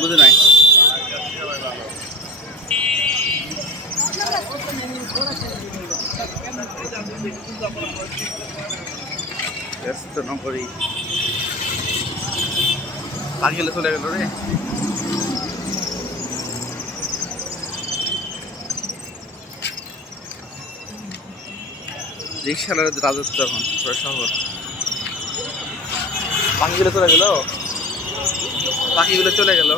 বুঝে নাই ব্যস্ত নগরী পাখিগুলো চলে গেল রে রিক্সাওয়ালার রাজত্ব এখন পুরো শহর পাখিগুলো চলে গেল